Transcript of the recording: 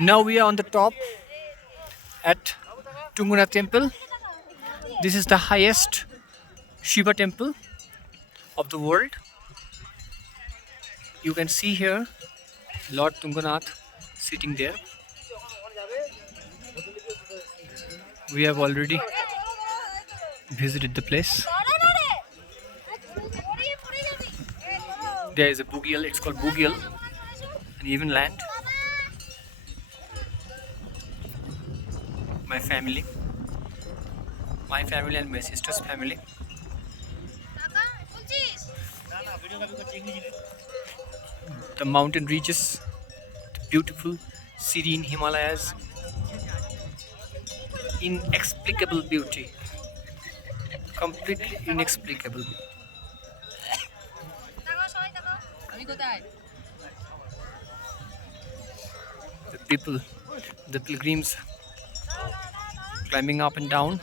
Now we are on the top at Tunguna temple. This is the highest Shiva temple of the world. You can see here Lord Tunganath sitting there. We have already visited the place. There is a Bugial, it's called Bugial, an even land. My family and my sister's family. The mountain ranges, the beautiful serene Himalayas, inexplicable beauty, completely inexplicable. The people, the pilgrims climbing up and down.